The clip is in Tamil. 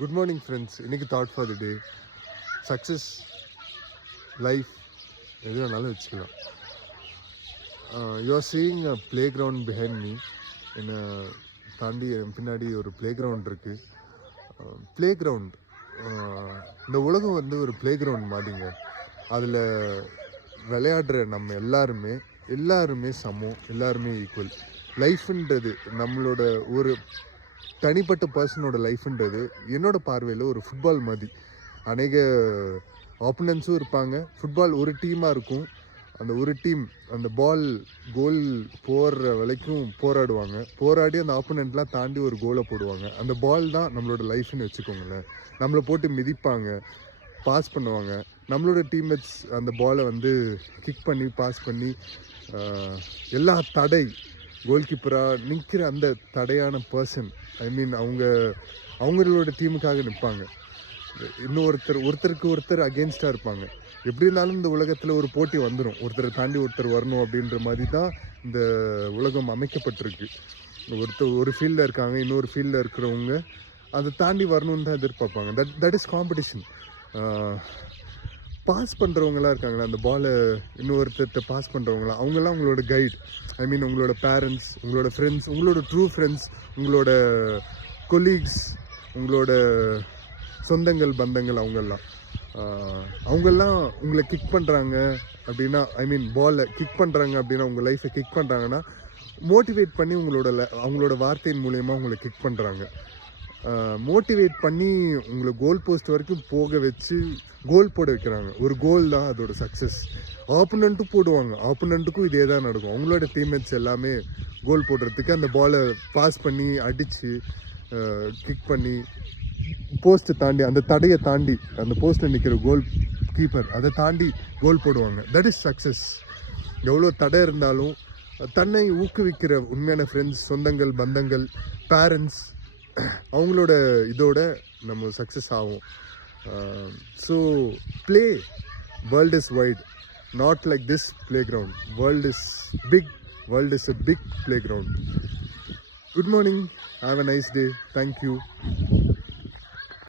Good morning, friends. இன்னைக்கு thought for the day success life எது வேணாலும் வச்சுக்கலாம். You are seeing a play ground behind me. என்னை தாண்டி என் பின்னாடி ஒரு பிளே கிரவுண்ட் இருக்குது. பிளே கிரவுண்ட், இந்த உலகம் வந்து ஒரு பிளே கிரவுண்ட் மாதிரிங்க. அதில் விளையாடுற நம்ம எல்லாருமே சமம், எல்லாருமே ஈக்குவல். லைஃப்ன்றது நம்மளோட ஒரு தனிப்பட்ட பர்சனோட லைஃப்ன்றது என்னோடய பார்வையில் ஒரு ஃபுட்பால் மாதிரி. அநேக ஆப்பனன்ஸும் இருப்பாங்க. ஃபுட்பால் ஒரு டீமாக இருக்கும். அந்த ஒரு டீம் அந்த பால் கோல் போடுற வரைக்கும் போராடி அந்த ஆப்பனண்ட்லாம் தாண்டி ஒரு கோலை போடுவாங்க. அந்த பால் தான் நம்மளோட லைஃப்னு வச்சுக்கோங்களேன். நம்மளை போட்டு மிதிப்பாங்க, பாஸ் பண்ணுவாங்க. நம்மளோட டீம்மேட்ஸ் அந்த பாலை வந்து கிக் பண்ணி பாஸ் பண்ணி எல்லா தடை கோல் கீப்பராக நிற்கிற அந்த தடையான பர்சன், அவங்களோட டீமுக்காக நிற்பாங்க. ஒருத்தருக்கு ஒருத்தர் அகெயின்ஸ்டாக இருப்பாங்க. எப்படி இருந்தாலும் இந்த உலகத்தில் ஒரு போட்டி வந்துடும். ஒருத்தரை தாண்டி ஒருத்தர் வரணும் அப்படின்ற மாதிரி தான் இந்த உலகம் அமைக்கப்பட்டிருக்கு. ஒரு ஃபீல்டில் இருக்காங்க, இன்னொரு ஃபீல்டில் இருக்கிறவங்க அதை தாண்டி வரணுன்னு தான் எதிர்பார்ப்பாங்க. That is competition. பாஸ் பண்ணுறவங்களாம் இருக்காங்களா, அந்த பாலை இன்னொருத்தர்கிட்ட பாஸ் பண்ணுறவங்களாம், அவங்கெல்லாம் உங்களோட கைட். உங்களோட பேரண்ட்ஸ், உங்களோட ஃப்ரெண்ட்ஸ், உங்களோட ட்ரூ ஃப்ரெண்ட்ஸ், உங்களோட கொலீக்ஸ், உங்களோட சொந்தங்கள் பந்தங்கள், அவங்கெல்லாம் உங்களை கிக் பண்ணுறாங்க அப்படின்னா, பாலை கிக் பண்ணுறாங்க அப்படின்னா, உங்கள் லைஃப்பை கிக் பண்ணுறாங்கன்னா மோட்டிவேட் பண்ணி அவங்களோட வார்த்தையின் மூலயமா உங்களை கிக் பண்ணுறாங்க. மோட்டிவேட் பண்ணி உங்களை கோல் போஸ்ட் வரைக்கும் போக வச்சு கோல் போட வைக்கிறாங்க. ஒரு கோல் தான் அதோட சக்ஸஸ். ஆப்பனண்ட்டும் போடுவாங்க, ஆப்பனண்ட்டுக்கும் இதே தான் நடக்கும். அவங்களோட டீம்மேட்ஸ் எல்லாமே கோல் போடுறதுக்கு அந்த பாலை பாஸ் பண்ணி அடித்து கிக் பண்ணி போஸ்ட்டை தாண்டி, அந்த தடையை தாண்டி, அந்த போஸ்ட்டில் நிற்கிற கோல் கீப்பர் அதை தாண்டி கோல் போடுவாங்க. That is success. எவ்வளோ தடை இருந்தாலும் தன்னை ஊக்குவிக்கிற உண்மையான ஃப்ரெண்ட்ஸ், சொந்தங்கள் பந்தங்கள், பேரண்ட்ஸ், அவங்களோட இதோட நம்ம சக்ஸஸ் ஆகும். So play. World is wide, not like this playground. World is big. World is a big playground. Good morning. Have a nice day. Thank you.